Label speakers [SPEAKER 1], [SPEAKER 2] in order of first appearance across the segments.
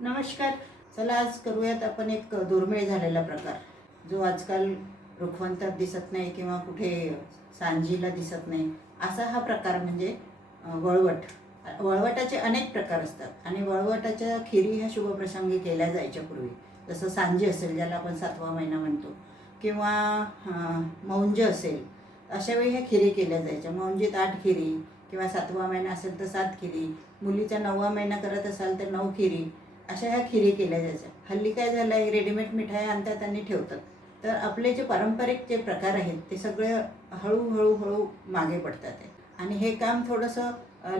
[SPEAKER 1] नमस्कार. चला आज करूयात आपण एक दुर्मिळ झालेला प्रकार. जो आजकाल रुखवंतात दिसत नाही किंवा कुठे सांजीला दिसत नाही. असा हा प्रकार म्हणजे वळवट. वळवटाचे अनेक प्रकार असतात आणि वळवटाच्या खिरी ह्या शुभप्रसंगी केल्या जायच्या पूर्वी. जसं सांजी असेल ज्याला आपण सातवा महिना म्हणतो किंवा मौंज असेल अशा वेळी ह्या खिरी केल्या जायच्या. मौंजीत आठ खिरी किंवा सातवा महिना असेल तर सात खिरी. मुलीचा नववा महिना करत असाल तर नऊ खिरी. अशा ह्या खिरी केल्या जायच्या. हल्ली काय झालं आहे रेडीमेड मिठाई आणतात आणि ठेवतात. तर आपले जे पारंपरिक जे प्रकार आहेत ते सगळे हळूहळू हळू मागे पडतात आहे आणि हे काम थोडंसं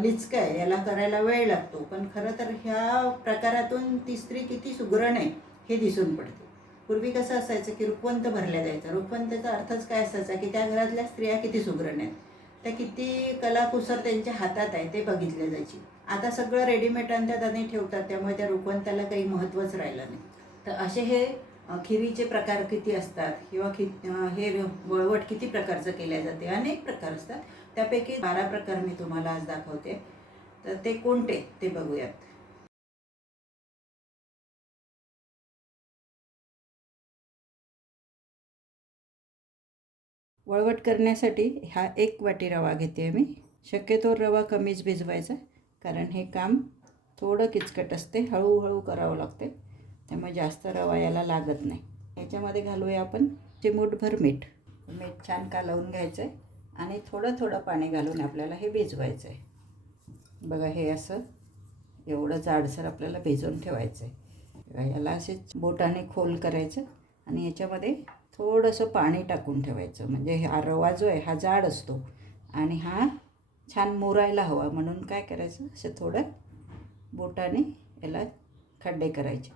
[SPEAKER 1] लिचकं आहे याला करायला वेळ लागतो. पण खरं तर ह्या प्रकारातून ती स्त्री किती सुगरण आहे हे दिसून पडते. पूर्वी कसं असायचं की रुपवंत भरल्या जायचं रुखवंताचा अर्थच काय असायचा की त्या घरातल्या स्त्रिया किती सुगरण आहेत त्या किती कलाकुसर त्यांच्या हातात आहे ते बघितले जायची. आता सगळं रेडीमेड आणतात आणि ठेवतात त्यामुळे त्या रुखवंताला काही महत्त्वच राहिलं नाही. तर असे हे खिरीचे प्रकार किती असतात किंवा खि हे वळवट किती प्रकारचं केल्या जाते? अनेक प्रकार असतात. त्यापैकी बारा प्रकार मी तुम्हाला आज दाखवते. तर ते कोणते ते बघूयात. वळवट करण्यासाठी हा एक वाटी रवा घेते मी शक्यतो रवा कमीच भिजवायचा. कारण हे काम थोडं किचकट असते हळूहळू करावं लागते. त्यामुळे जास्त रवा याला लागत नाही. याच्यामध्ये घालूया आपण चिमूटभर मीठ. मीठ छान कालवून घ्यायचं आहे आणि थोडं थोडं पाणी घालून आपल्याला हे भिजवायचं आहे बघा हे असं एवढं जाडसर आपल्याला भिजवून ठेवायचं आहे याला असे बोटाने खोल करायचं आणि याच्यामध्ये थोडंसं पाणी टाकून ठेवायचं. म्हणजे हा रवा जो आहे हा जाड असतो आणि हा छान मुरायला हवा म्हणून काय करायचं? असं थोडं बोटाने याला खड्डे करायचे.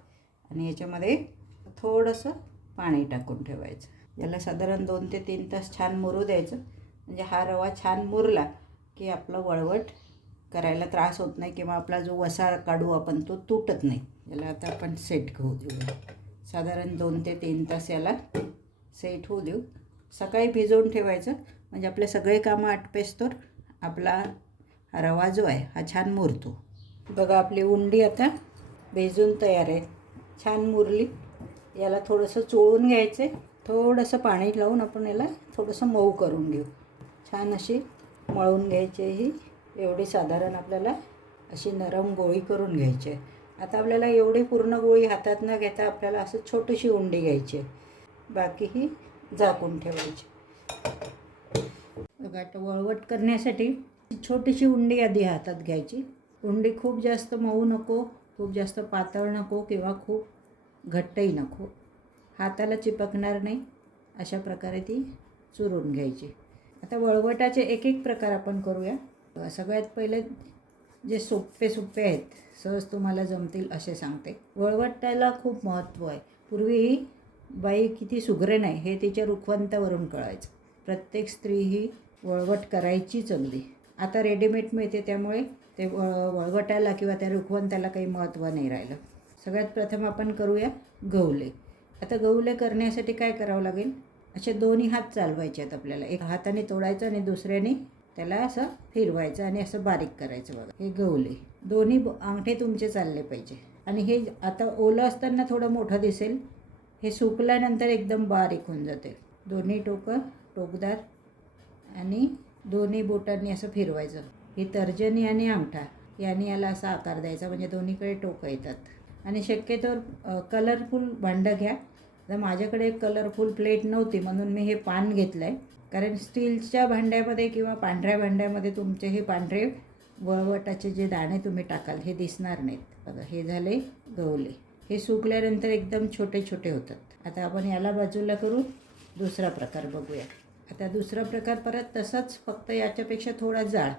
[SPEAKER 1] आणि याच्यामध्ये थोडंसं पाणी टाकून ठेवायचं. याला साधारण दोन ते तीन तास छान मुरू द्यायचं. म्हणजे हा रवा छान मुरला की आपलं वळवट करायला त्रास होत नाही किंवा आपला जो वसा काढू आपण तो तुटत नाही. याला आता आपण सेट होऊ देऊया. साधारण दोन ते तीन तास याला सेट होऊ देऊ. सकाळी भिजवून ठेवायचं. म्हणजे आपले सगळे कामं आटपेस्तोर आपला रवा जो आहे हा छान मुरतो. बघा आपली उंडी आता भेजून तयार आहे. छान मुरली. याला थोडंसं चोळून घ्यायचं थोडंसं पाणी लावून आपण याला थोडंसं मऊ करून घेऊ. छान अशी मळून घ्यायची ही. एवढी साधारण आपल्याला अशी नरम गोळी करून घ्यायची आहे. आता आपल्याला एवढी पूर्ण गोळी हातात न घेता आपल्याला असं छोटीशी उंडी घ्यायची आहे. बाकी ही झाकून ठेवायची. बघा आता वळवट करण्यासाठी छोटीशी उंडी आधी हातात घ्यायची. उंडी खूप जास्त मऊ नको खूप जास्त पातळ नको किंवा खूप घट्टही नको. हाताला चिपकणार नाही अशा प्रकारे ती चुरून घ्यायची. आता वळवटाचे एक एक प्रकार आपण करूया. सगळ्यात पहिले जे सोपे सोपे आहेत सहज तुम्हाला जमतील असे सांगते. वळवटाला खूप महत्त्व आहे. पूर्वी बाई किती सुगरे नाही हे तिच्या रुखवंतावरून कळायचं. प्रत्येक स्त्री ही वळवट करायचीच अगदी. आता रेडीमेड मिळते त्यामुळे ते वळ वळवटाला किंवा त्या रुखवंताला काही महत्त्व नाही राहिलं. सगळ्यात प्रथम आपण करूया गवले आता गवले करण्यासाठी काय करावं लागेल? असे दोन्ही हात चालवायचे आहेत आपल्याला. एक हाताने तोडायचं आणि दुसऱ्याने त्याला असं फिरवायचं आणि असं बारीक करायचं बघा. हे गवले दोन्ही ब- अंगठे तुमचे चालले पाहिजे. आणि हे आता ओलं असताना थोडं मोठं दिसेल. हे सुकल्यानंतर एकदम बारीक होऊन जाते दोन्ही टोकं टोकदार आणि दोन्ही बोटांनी असं फिरवायचं. ही तर्जनी आणि अंगठा यांनी याला असा आकार द्यायचा म्हणजे दोन्हीकडे टोकं येतात. आणि शक्यतोवर कलरफुल भांडं घ्या. तर माझ्याकडे कलरफुल प्लेट नव्हती म्हणून मी हे पान घेतलं आहे कारण स्टीलच्या भांड्यामध्ये किंवा पांढऱ्या भांड्यामध्ये तुमचे हे पांढरे वळवटाचे जे दाणे तुम्ही टाकाल हे दिसणार नाहीत. बघा हे झाले गवले. हे सुकल्यानंतर एकदम छोटे छोटे होतात. आता आपण याला बाजूला करू दुसरा प्रकार बघूया. आता दुसरा प्रकार परत तसाच फक्त याच्यापेक्षा थोडा जाड.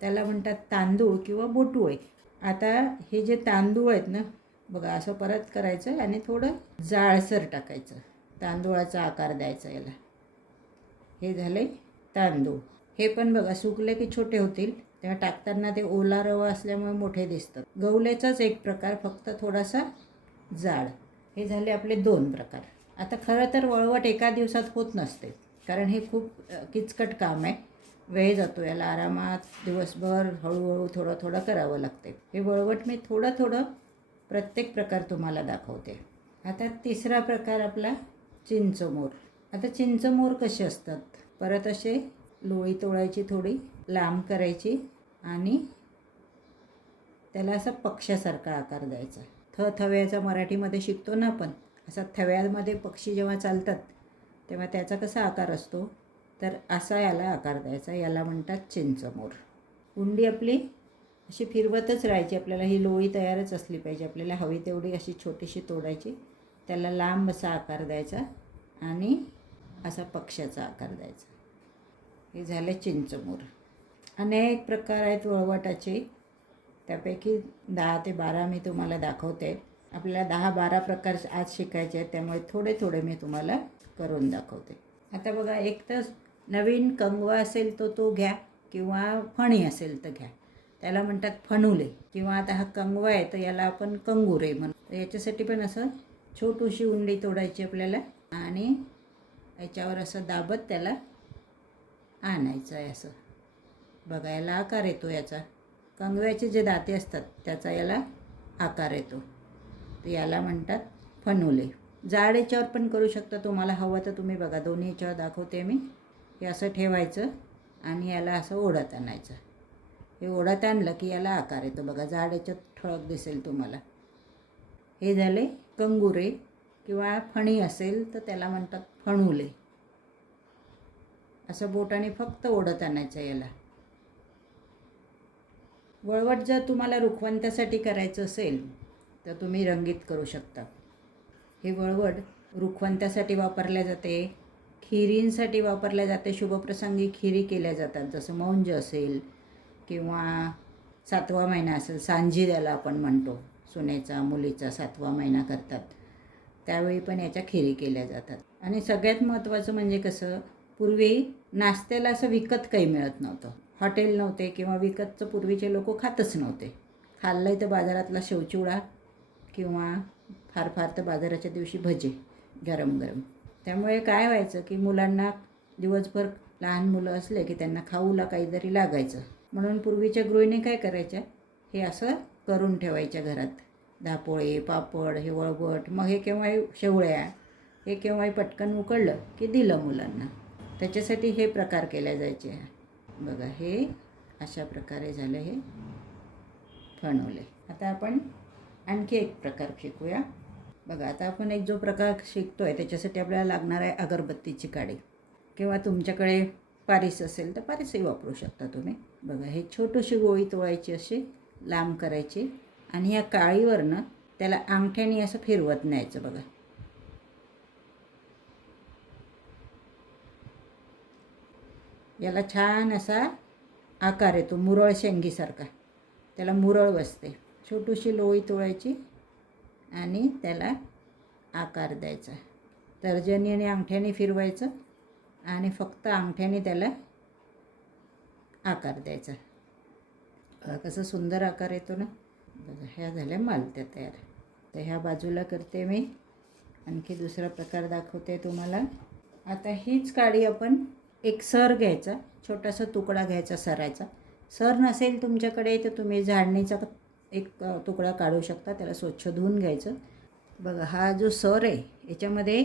[SPEAKER 1] त्याला म्हणतात तांदूळ किंवा बोटू आहे आता हे जे तांदूळ आहेत ना बघा असं परत करायचं आणि थोडं जाळसर टाकायचं. तांदूळाचा आकार द्यायचा याला. हे झाले तांदूळ. हे पण बघा सुकले की छोटे होतील. तेव्हा टाकताना ते ओला रवा असल्यामुळे मोठे दिसतात. गवल्याचाच एक प्रकार फक्त थोडासा जाड. हे झाले आपले दोन प्रकार. आता खरं तर वळवट एका दिवसात होत नसते. कारण हे खूप किचकट काम आहे. वेळ जातो याला आरामात दिवसभर हळूहळू थोडं थोडं करावं लागते. हे वळवट मी थोडं थोडं प्रत्येक प्रकार तुम्हाला दाखवते. आता तिसरा प्रकार आपला चिंचमोर. आता चिंचमोर कसे असतात? परत असे लोळी तोळायची थोडी लांब करायची आणि त्याला असा पक्षासारखा आकार द्यायचा. थ थव्याचा मराठीमध्ये शिकतो ना आपण असा थव्यामध्ये पक्षी जेव्हा चालतात तेव्हा त्याचा कसा आकार असतो? तर असा याला आकार द्यायचा. याला म्हणतात चिंचमोर. उंडी आपली अशी फिरवतच राहायची. आपल्याला ही लोळी तयारच असली पाहिजे. आपल्याला हवी तेवढी अशी छोटीशी तोडायची. त्याला लांब असा आकार द्यायचा आणि असा पक्ष्याचा आकार द्यायचा. हे झालं चिंचमोर. अनेक प्रकार आहेत वळवटाचे. त्यापैकी दहा ते बारा मी तुम्हाला दाखवते. आपल्याला दहा बारा प्रकार आज शिकायचे आहेत. त्यामुळे थोडे थोडे मी तुम्हाला करून दाखवते. आता बघा एक तर नवीन कंगवा असेल तो तो घ्या किंवा फणी असेल तर घ्या. त्याला म्हणतात फणुले किंवा आता हा कंगवा आहे तर याला आपण कंगुरे म्हणतो याच्यासाठी पण असं छोटीशी उंडी तोडायची आपल्याला आणि याच्यावर असं दाबत त्याला आणायचं आहे असं. बघा याला आकार येतो याचा. कंगव्याचे जे दाते असतात त्याचा याला आकार येतो. तर याला म्हणतात फणुले. जाड याच्यावर पण करू शकता. तुम्हाला हवं तर तुम्ही बघा. दोन्ही याच्यावर दाखवते मी. हे असं ठेवायचं आणि याला असं ओढत आणायचं. हे ओढत आणलं की याला आकार येतो. बघा जाड याच्यात ठळक दिसेल तुम्हाला. हे झाले कंगुरे किंवा फणी असेल तर त्याला म्हणतात फणुले. असं बोटाने फक्त ओढत आणायचं याला. वळवट जर तुम्हाला रुखवंतासाठी करायचं असेल तर तुम्ही रंगीत करू शकता. हे वळवड रुखवंतासाठी वापरल्या जाते खिरींसाठी वापरल्या जाते शुभप्रसंगी खिरी केल्या जातात. जसं मौंज असेल किंवा सातवा महिना असेल सांजी द्याला आपण म्हणतो. सुनेचा मुलीचा सातवा महिना करतात. त्यावेळी पण याच्या खिरी केल्या जातात. आणि सगळ्यात महत्त्वाचं म्हणजे कसं पूर्वी नाश्त्याला असं विकत काही मिळत नव्हतं. हॉटेल नव्हते किंवा विकतचं पूर्वीचे लोक खातच नव्हते. खाल्लं तर बाजारातला शेवचिवडा किंवा फार फार तर बाजाराच्या दिवशी भजे गरम गरम. त्यामुळे काय व्हायचं की मुलांना दिवसभर लहान मुलं असले की त्यांना खाऊला काहीतरी लागायचं. म्हणून पूर्वीच्या गृहिणी काय करायच्या? हे असं करून ठेवायच्या घरात. दापोळे पापड हे वळवट मग हे केव्हाही शेवळ्या हे केव्हाही पटकन उकळलं की दिलं मुलांना. त्याच्यासाठी हे प्रकार केले जायचे. बघा हे अशा प्रकारे झालं हे. फणवले. आता आपण आणखी एक प्रकार शिकूया. बघा आता आपण एक जो प्रकार शिकतो आहे त्याच्यासाठी आपल्याला लागणार आहे अगरबत्तीची काडी. किंवा तुमच्याकडे पारिस असेल तर पारिसही वापरू शकता तुम्ही. बघा हे छोटीशी गोळी तोळायची अशी लांब करायची. आणि या काळीवरनं त्याला अंगठ्याने असं फिरवत न्यायचं बघा. याला छान असा आकार येतो मुरळ शेंगीसारखा. त्याला मुरळ बसते. छोटीशी लोळी तोळायची. आणि त्याला आकार द्यायचा. तर्जनी आणि अंगठ्याने फिरवायचं आणि फक्त अंगठ्याने त्याला आकार द्यायचा. कसं सुंदर आकार येतो ना. ह्या झाल्या मालत्या तयार. तर ह्या बाजूला करते मी. आणखी दुसरा प्रकार दाखवते तुम्हाला. आता हीच काडी आपण एक सर घ्यायचा छोटासा तुकडा घ्यायचा सराचा सर नसेल तुमच्याकडे तर तुम्ही झाडणीचा एक तुकडा काढू शकता त्याला स्वच्छ धुवून घ्यायचं. बघा हा जो सर आहे याच्यामध्ये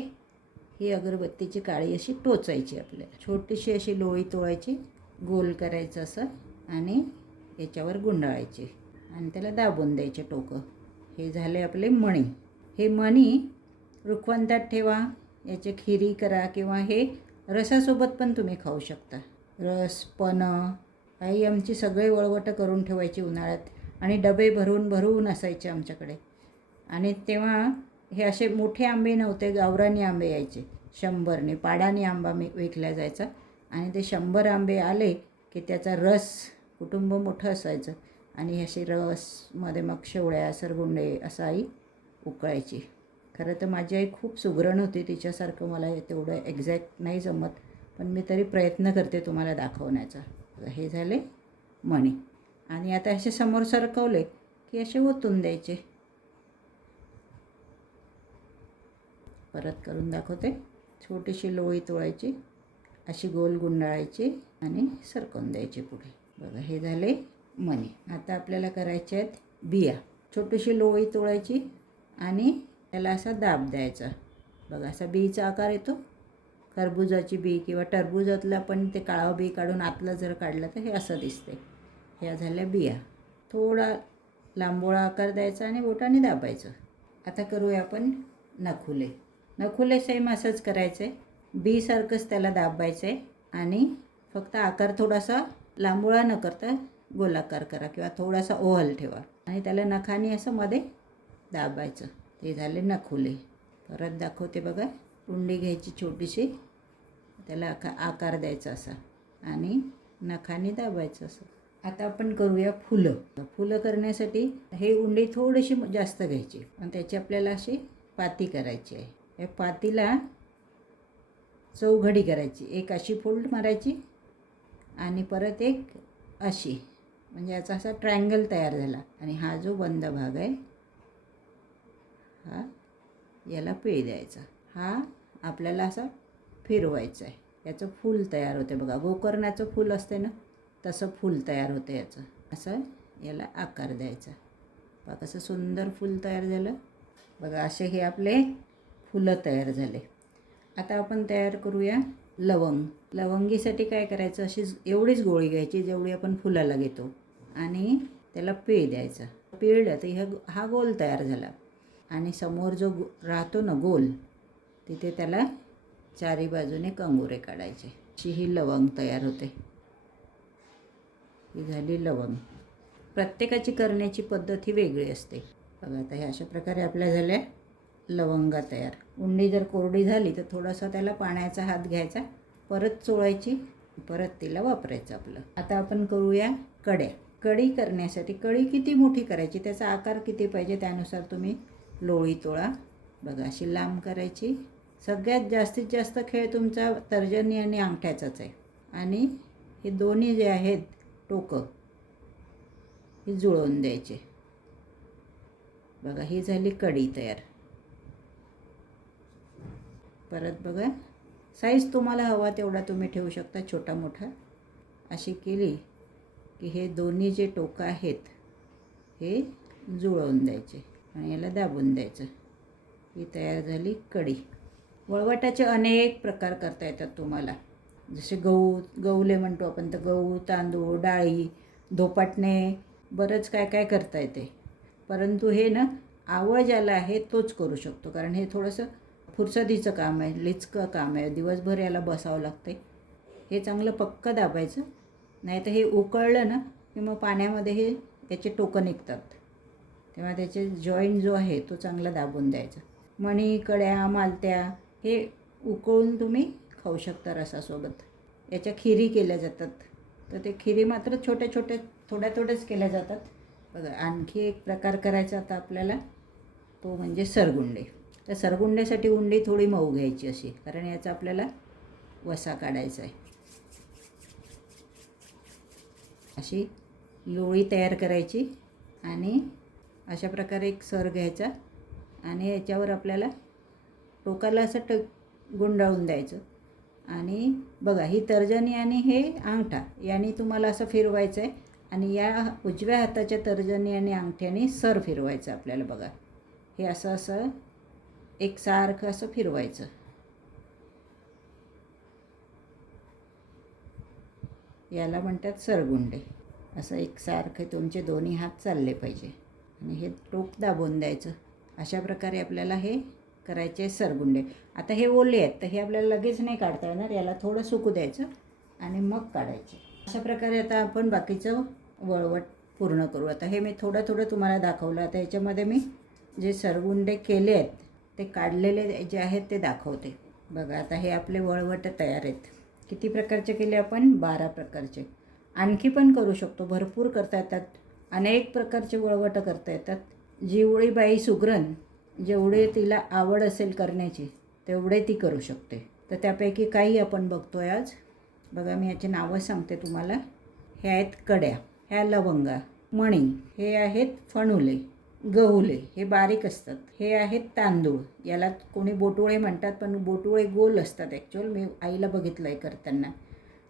[SPEAKER 1] ही अगरबत्तीची काळी अशी टोचायची आपल्याला. छोटीशी अशी लोळी तोळायची गोल करायचं असं आणि याच्यावर गुंडाळायची. आणि त्याला दाबून द्यायचे टोकं. हे झाले आपले मणी. हे मणी रुखवंतात ठेवा याचे खिरी करा किंवा हे रसासोबत पण तुम्ही खाऊ शकता. रस पन काही आमची सगळे वळवटं करून ठेवायची उन्हाळ्यात. आणि डबे भरून भरून असायचे आमच्याकडे. आणि तेव्हा हे असे मोठे आंबे नव्हते गावरानी आंबे यायचे. शंभरने पाडाने आंबा मी विकला जायचा. आणि ते शंभर आंबे आले की त्याचा रस कुटुंब मोठं असायचं. आणि असे रसमध्ये मग शेवळ्या सरगुंडे असं आई उकळायची. खरं तर माझी आई खूप सुगरण होती तिच्यासारखं मला तेवढं एक्झॅक्ट नाही जमत. पण मी तरी प्रयत्न करते तुम्हाला दाखवण्याचा. हे झाले मणी. आणि आता असे समोर सरकवले की असे ओतून द्यायचे. परत करून दाखवते. छोटीशी लोळी तोळायची अशी गोल गुंडाळायची आणि सरकवून द्यायची पुढे. बघा हे झाले मणी. आता आपल्याला करायचे आहेत बिया. छोटीशी लोळी तोळायची आणि त्याला असा दाब द्यायचा. बघा असा बीचा आकार येतो. खरबुजाची बी किंवा टरबुजातलं पण ते काळा बी काढून आतलं जर काढलं तर हे असं दिसते ह्या झाल्या बिया. थोडा लांबोळा आकार द्यायचा आणि बोटाने दाबायचं. आता करूया आपण नखुले. नखुले सेम असंच करायचं आहे बीसारखंच त्याला दाबायचं आहे आणि फक्त आकार थोडासा लांबोळा न करता गोलाकार करा किंवा थोडासा ओहल ठेवा. आणि त्याला नखाने असं मध्ये दाबायचं. ते झाले नखुले. परत दाखवते बघा. रुंडी घ्यायची छोटीशी. त्याला आका आकार द्यायचा असा. आणि नखाने दाबायचं असं. आता आपण करूया फुलं. फुलं करण्यासाठी हे उंडी थोडीशी जास्त घ्यायची. आणि त्याची आपल्याला अशी पाती करायची आहे. या पातीला चौघडी करायची. एक अशी फोल्ड मारायची आणि परत एक अशी. म्हणजे याचा असा ट्रायंगल तयार झाला. आणि हा जो बंद भाग आहे हा याला पिळ द्यायचा. हा आपल्याला असा फिरवायचा आहे. याचं फूल तयार होते बघा. गोकर्णाचं फूल असते ना तसं फूल तयार होतं याचं. असं याला आकार द्यायचा. बघा कसं सुंदर फूल तयार झालं. बघा असे हे आपले फुलं तयार झाले. आता आपण तयार करूया लवंग. लवंगीसाठी काय करायचं? अशी एवढीच गोळी घ्यायची जेवढी आपण फुलाला घेतो. आणि त्याला पीळ द्यायचा. पिळलं तर ह्या हा गोल तयार झाला. आणि समोर जो गो- राहतो ना गोल तिथे त्याला चारी बाजूने कंगोरे काढायचे. अशी ही लवंग तयार होते. ही झाली लवंग. प्रत्येकाची करण्याची पद्धत ही वेगळी असते. बघा आता हे अशा प्रकारे आपल्या झाल्या लवंगा तयार. उंडी जर कोरडी झाली तर थोडासा त्याला पाण्याचा हात घ्यायचा परत चोळायची परत तिला वापरायचं आपलं. आता आपण करूया कड्या. कढी करण्यासाठी कढी किती मोठी करायची त्याचा आकार किती पाहिजे त्यानुसार तुम्ही लोळी तोळा. बघा अशी लांब करायची. सगळ्यात जास्तीत जास्त खेळ तुमचा तर्जनी आणि अंगठ्याचाच आहे. आणि हे दोन्ही जे आहेत टोकं हे जुळवून द्यायचे. बघा ही झाली कढी तयार. परत बघा साईज तुम्हाला हवा तेवढा तुम्ही ठेवू शकता छोटा मोठा. अशी केली की हे दोन्ही जे टोकं आहेत हे जुळवून द्यायचे आणि याला दाबून द्यायचं. ही तयार झाली कढी. वळवटाचे अनेक प्रकार करता येतात तुम्हाला. जसे गहू गहूले म्हणतो आपण तर गहू तांदूळ डाळी धोपाटणे बरंच काय काय करता येते. परंतु हे ना आवड ज्याला आहे तोच करू शकतो. कारण हे थोडंसं फुरसदीचं काम आहे लिचकं काम आहे. दिवसभर याला बसावं लागते. हे चांगलं पक्कं दाबायचं. नाही तर हे उकळलं ना की मग पाण्यामध्ये हे त्याचे टोकं निघतात. तेव्हा त्याचे जॉईंट जो आहे तो चांगला दाबून द्यायचा. मणी कड्या मालत्या हे उकळून तुम्ही खाऊ शकता रसासोबत. याच्या खिरी केल्या जातात. तर ते खिरी मात्र छोट्या छोट्या थोड्या थोड्याच केल्या जातात. बघा आणखी एक प्रकार करायचा आता आपल्याला. तो म्हणजे सरगुंडे. तर सरगुंड्यासाठी उंडी थोडी मऊ घ्यायची अशी कारण याचा आपल्याला वसा काढायचा आहे. अशी लोळी तयार करायची आणि अशा प्रकारे एक सर घ्यायचा आणि याच्यावर आपल्याला टोकाला असं ट गुंडाळून द्यायचं. आणि बघा ही तर्जनी आणि हे अंगठा याने तुम्हाला असं फिरवायचं आहे आणि या उजव्या हाताच्या तर्जनी आणि अंगठ्याने सर फिरवायचं आपल्याला बघा. हे असं असं एकसारखं असं फिरवायचं. याला म्हणतात सरगुंडे. असं एकसारखे तुमचे दोन्ही हात चालले पाहिजे. आणि हे टोक दाबून द्यायचं. अशा प्रकारे आपल्याला हे करायचे सरगुंडे. आता हे ओले आहेत तर हे आपल्याला लगेच नाही काढता येणार याला थोडं सुकू द्यायचं आणि मग काढायचे. अशा प्रकारे आता आपण बाकीचं वळवट पूर्ण करू. आता हे मी थोडं थोडं तुम्हाला दाखवलं. आता याच्यामध्ये मी जे सरगुंडे केले आहेत ते काढलेले जे आहेत ते दाखवते. बघा आता हे आपले वळवट तयार आहेत. किती प्रकारचे केले आपण? बारा प्रकारचे. आणखी पण करू शकतो. भरपूर करता येतात. अनेक प्रकारचे वळवटं करता येतात. जिवळीबाई सुगरण जेवढे तिला आवड असेल करण्याची तेवढे ती करू शकते. तर त्यापैकी काही आपण बघतो आहे आज. बघा मी याची नावं सांगते तुम्हाला. हे आहेत कड्या ह्या लवंगा मणी हे आहेत फणुले गहुले हे बारीक असतात. हे आहेत तांदूळ याला कोणी बोटुळे म्हणतात पण बोटुळे गोल असतात ॲक्च्युअल मी आईला बघितलं आहे करताना.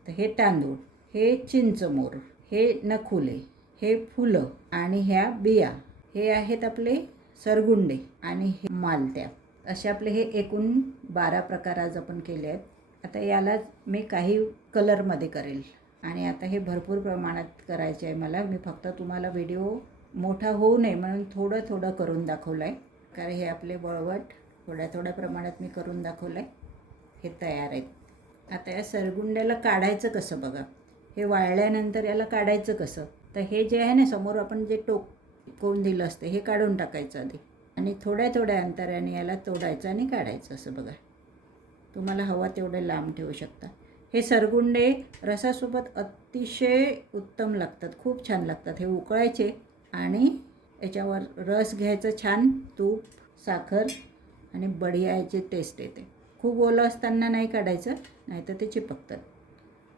[SPEAKER 1] तर हे तांदूळ हे चिंचमोर हे नखुले हे फुलं आणि ह्या बिया. हे आहेत आपले सरगुंडे आणि हे मालत्या. असे आपले हे एकूण बारा प्रकार आज आपण केले आहेत. आता याला मी काही कलरमध्ये करेल. आणि आता हे भरपूर प्रमाणात करायचे आहे मला. मी फक्त तुम्हाला व्हिडिओ मोठा होऊ नये म्हणून थोडं थोडं करून दाखवलं आहे कारण हे आपले वळवट थोड्या थोड्या प्रमाणात मी करून दाखवलं आहे हे तयार आहेत. आता या सरगुंड्याला काढायचं कसं बघा? हे वाळल्यानंतर याला काढायचं कसं? तर हे जे आहे ना समोर आपण जे टोक कोण दिलं असतं हे काढून टाकायचं आधी. आणि थोड्या थोड्या अंतराने याला तोडायचं आणि काढायचं असं बघा. तुम्हाला हवा तेवढे लांब ठेवू शकता. हे सरगुंडे रसासोबत अतिशय उत्तम लागतात खूप छान लागतात. हे उकळायचे आणि याच्यावर रस घ्यायचं छान तूप साखर आणि बढिया टेस्ट येते. खूप ओलं असताना नाही काढायचं नाहीतर ते चिपकतात.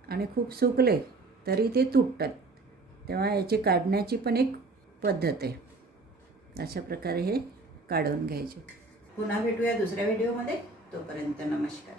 [SPEAKER 1] आणि खूप सुकले तरी ते तुटतात. तेव्हा याची काढण्याची पण एक पद्धत आहे. अशा प्रकारे हे काढून घ्यायचे. पुन्हा भेटूया दुसऱ्या व्हिडिओमध्ये तोपर्यंत नमस्कार.